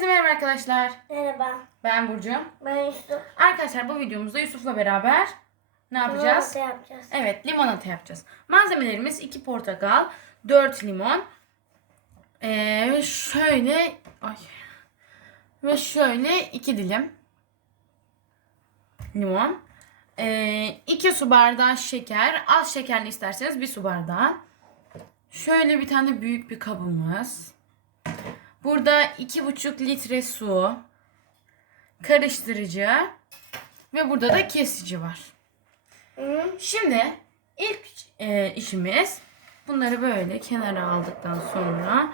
Merhaba arkadaşlar. Merhaba. Ben Burcu. Ben Yusuf. Arkadaşlar bu videomuzda Yusuf'la beraber ne yapacağız? Limonata yapacağız. Evet limonata yapacağız. Malzemelerimiz 2 portakal, 4 limon. Ee, şöyle ay. Ve şöyle 2 dilim limon. 2 su bardağı şeker. Az şekerli isterseniz 1 su bardağı. Şöyle bir tane büyük bir kabımız. Burada 2,5 litre su. Karıştırıcı. Ve burada da kesici var. Şimdi ilk e, işimiz bunları böyle kenara aldıktan sonra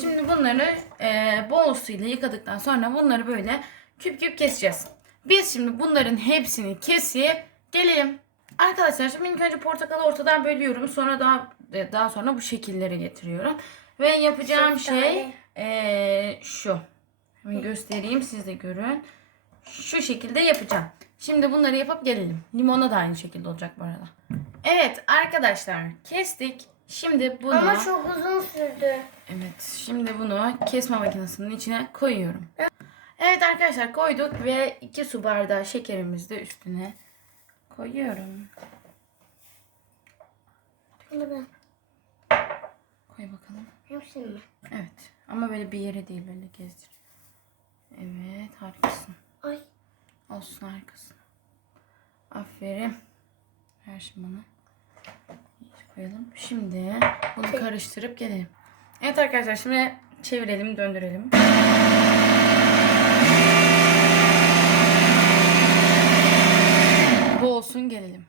şimdi bunları e, bol suyla yıkadıktan sonra bunları böyle küp küp keseceğiz. Biz şimdi bunların hepsini kesip gelelim. Arkadaşlar şimdi ilk önce portakalı ortadan bölüyorum. Sonra daha daha sonra bu şekillere getiriyorum. Ve yapacağım Şeftali. şey e, şu. Hemen göstereyim siz de görün. Şu şekilde yapacağım. Şimdi bunları yapıp gelelim. Limona da aynı şekilde olacak bu arada. Evet arkadaşlar kestik. Şimdi bunu Ama çok uzun sürdü. Evet, şimdi bunu kesme makinesinin içine koyuyorum. Evet arkadaşlar koyduk ve 2 su bardağı şekerimizi de üstüne koyuyorum. Bunu ben. Koy bakalım. Hepsini mi? Evet ama böyle bir yere değil böyle gezdir. Evet harikasın. Ay. Olsun harikasın. Aferin. Ver şimdi bana. Koyalım. Şimdi bunu karıştırıp gelelim. Evet arkadaşlar şimdi çevirelim döndürelim. Bu olsun gelelim.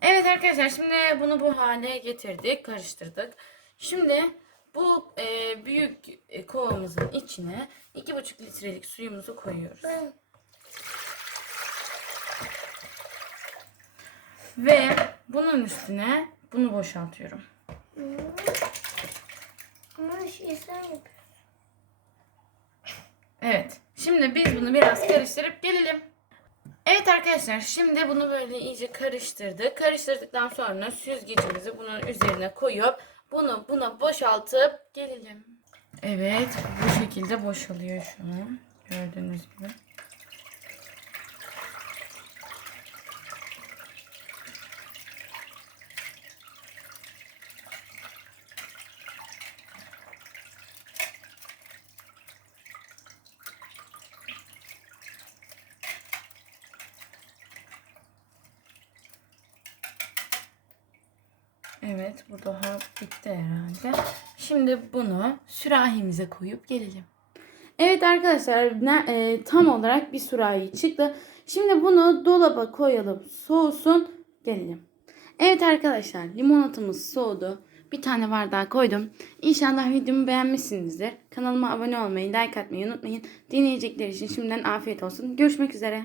Evet arkadaşlar şimdi bunu bu hale getirdik, karıştırdık. Şimdi bu e, büyük e, kovamızın içine 2,5 litrelik suyumuzu koyuyoruz. Ve bunun üstüne bunu boşaltıyorum. Şey. Evet. Şimdi biz bunu biraz karıştırıp gelelim. Evet arkadaşlar şimdi bunu böyle iyice karıştırdık. Karıştırdıktan sonra süzgecimizi bunun üzerine koyup bunu buna boşaltıp gelelim. Evet bu şekilde boşalıyor şu an. Gördüğünüz gibi. Evet bu daha bitti herhalde. Şimdi bunu sürahimize koyup gelelim. Evet arkadaşlar ne- e, tam olarak bir sürahi çıktı. Şimdi bunu dolaba koyalım soğusun gelelim. Evet arkadaşlar limonatamız soğudu. Bir tane bardağa koydum. İnşallah videomu beğenmişsinizdir. Kanalıma abone olmayı, like atmayı unutmayın. Dinleyecekler için şimdiden afiyet olsun. Görüşmek üzere.